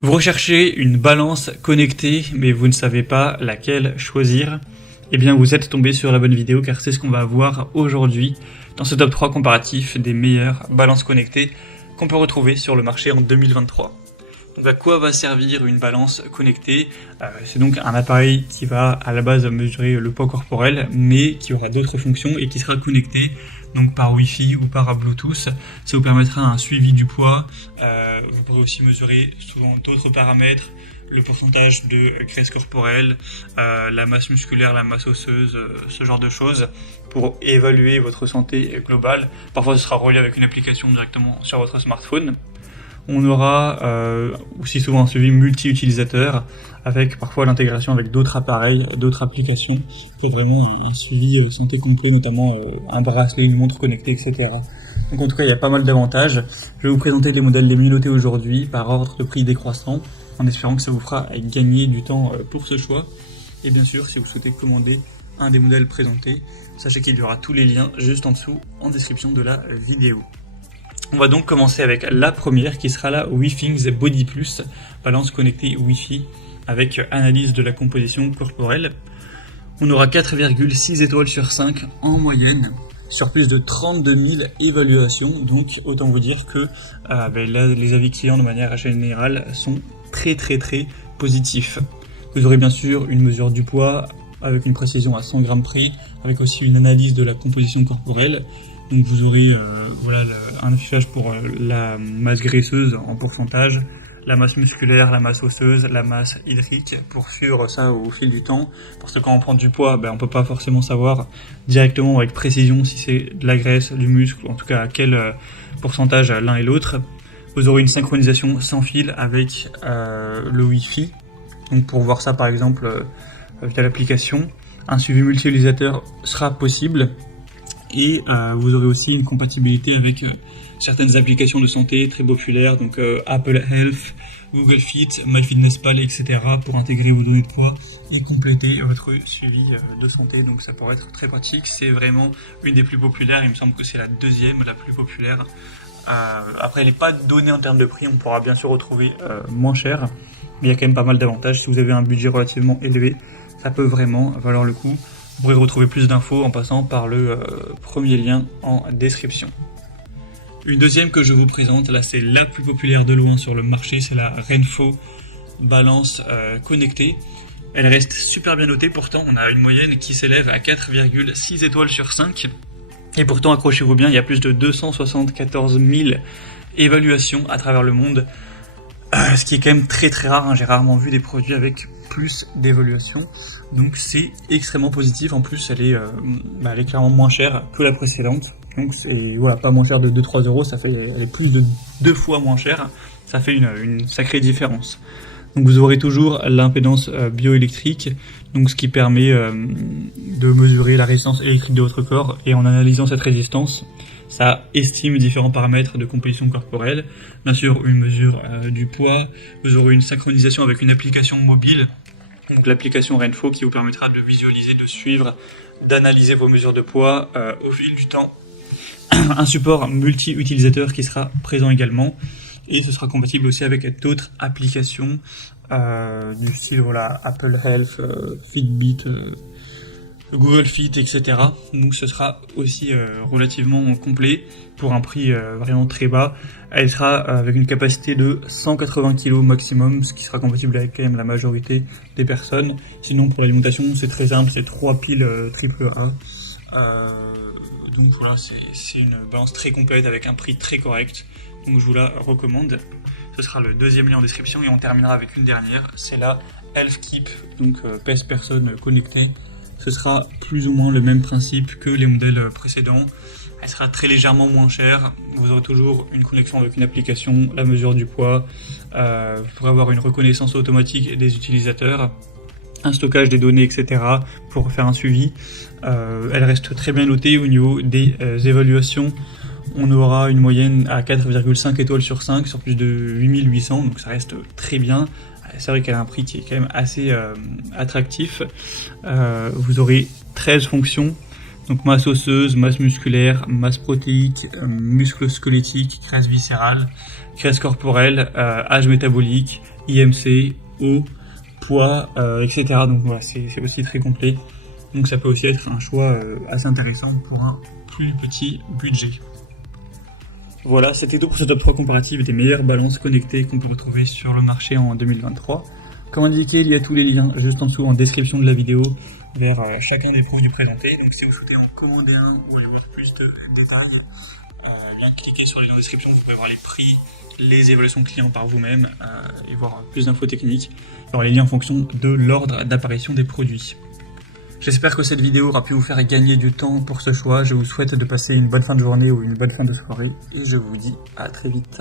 Vous recherchez une balance connectée, mais vous ne savez pas laquelle choisir. Eh bien, vous êtes tombé sur la bonne vidéo car c'est ce qu'on va voir aujourd'hui dans ce top 3 comparatif des meilleures balances connectées qu'on peut retrouver sur le marché en 2023. Donc à quoi va servir une balance connectée? C'est donc un appareil qui va à la base mesurer le poids corporel, mais qui aura d'autres fonctions et qui sera connecté donc par Wi-Fi ou par Bluetooth. Ça vous permettra un suivi du poids. Vous pourrez aussi mesurer souvent d'autres paramètres, le pourcentage de graisse corporelle, la masse musculaire, la masse osseuse, ce genre de choses, pour évaluer votre santé globale. Parfois ce sera relié avec une application directement sur votre smartphone. On aura aussi souvent un suivi multi-utilisateur, avec parfois l'intégration avec d'autres appareils, d'autres applications, pour vraiment un suivi santé complet, notamment un bracelet, une montre connectée, etc. Donc en tout cas, il y a pas mal d'avantages. Je vais vous présenter les modèles les mieux notés aujourd'hui, par ordre de prix décroissant, en espérant que ça vous fera gagner du temps pour ce choix. Et bien sûr, si vous souhaitez commander un des modèles présentés, sachez qu'il y aura tous les liens juste en dessous, en description de la vidéo. On va donc commencer avec la première qui sera la WeThings Body Plus, balance connectée Wi-Fi avec analyse de la composition corporelle. On aura 4,6 étoiles sur 5 en moyenne sur plus de 32 000 évaluations, donc autant vous dire que là, les avis clients de manière générale sont très positifs. Vous aurez bien sûr une mesure du poids avec une précision à 100 grammes près, avec aussi une analyse de la composition corporelle. Donc vous aurez un affichage pour la masse graisseuse en pourcentage, la masse musculaire, la masse osseuse, la masse hydrique, pour suivre ça au fil du temps. Parce que quand on prend du poids, on peut pas forcément savoir directement avec précision si c'est de la graisse, du muscle, ou en tout cas à quel pourcentage l'un et l'autre. Vous aurez une synchronisation sans fil avec le Wi-Fi, donc pour voir ça par exemple via l'application. Un suivi multi-utilisateur sera possible. Et vous aurez aussi une compatibilité avec certaines applications de santé très populaires, donc Apple Health, Google Fit, MyFitnessPal, etc. pour intégrer vos données de poids et compléter votre suivi de santé. Donc ça pourrait être très pratique. C'est vraiment une des plus populaires. Il me semble que c'est la deuxième la plus populaire. Après, elle n'est pas donnée en termes de prix. On pourra bien sûr retrouver moins cher, mais il y a quand même pas mal d'avantages. Si vous avez un budget relativement élevé, ça peut vraiment valoir le coup. Vous pourrez retrouver plus d'infos en passant par le premier lien en description. Une deuxième que je vous présente, là c'est la plus populaire de loin sur le marché, c'est la Renpho balance connectée. Elle reste super bien notée, pourtant on a une moyenne qui s'élève à 4,6 étoiles sur 5. Et pourtant, accrochez-vous bien, il y a plus de 274 000 évaluations à travers le monde. Ce qui est quand même très rare, j'ai rarement vu des produits avec plus d'évaluations. Donc c'est extrêmement positif, en plus elle est clairement moins chère que la précédente. Donc c'est pas moins cher de 2-3 euros, elle est plus de 2 fois moins chère, ça fait une sacrée différence. Donc vous aurez toujours l'impédance bioélectrique, donc ce qui permet de mesurer la résistance électrique de votre corps, et en analysant cette résistance, ça estime différents paramètres de composition corporelle. Bien sûr, une mesure du poids. Vous aurez une synchronisation avec une application mobile, donc l'application Renpho qui vous permettra de visualiser, de suivre, d'analyser vos mesures de poids au fil du temps. Un support multi-utilisateur qui sera présent également, et ce sera compatible aussi avec d'autres applications du style Apple Health, Fitbit, Google Fit, etc. Donc ce sera aussi relativement complet pour un prix vraiment très bas. Elle sera avec une capacité de 180 kg maximum, ce qui sera compatible avec quand même la majorité des personnes. Sinon pour l'alimentation c'est très simple, c'est 3 piles AAA. Donc voilà, c'est une balance très complète avec un prix très correct. Donc je vous la recommande. Ce sera le deuxième lien en description, et on terminera avec une dernière, c'est la Healthkeep, donc pèse personne connectée. Ce sera plus ou moins le même principe que les modèles précédents. Elle sera très légèrement moins chère. Vous aurez toujours une connexion avec une application, la mesure du poids. Vous pourrez avoir une reconnaissance automatique des utilisateurs, un stockage des données, etc. pour faire un suivi. Elle reste très bien notée au niveau des évaluations. On aura une moyenne à 4,5 étoiles sur 5 sur plus de 8800, donc ça reste très bien. C'est vrai qu'elle a un prix qui est quand même assez attractif. Vous aurez 13 fonctions, donc masse osseuse, masse musculaire, masse protéique, muscle squelettique, graisse viscérale, graisse corporelle, âge métabolique, IMC, eau, poids, etc. Donc voilà, c'est aussi très complet. Donc ça peut aussi être un choix assez intéressant pour un plus petit budget. Voilà, c'était tout pour ce top 3 comparatif des meilleures balances connectées qu'on peut retrouver sur le marché en 2023. Comme indiqué, il y a tous les liens juste en dessous en description de la vidéo vers chacun des produits présentés. Donc si vous souhaitez en commander un ou avoir plus de détails, cliquez sur les liens en description, vous pouvez voir les prix, les évaluations clients par vous-même et voir plus d'infos techniques. Alors les liens en fonction de l'ordre d'apparition des produits. J'espère que cette vidéo aura pu vous faire gagner du temps pour ce choix. Je vous souhaite de passer une bonne fin de journée ou une bonne fin de soirée et je vous dis à très vite.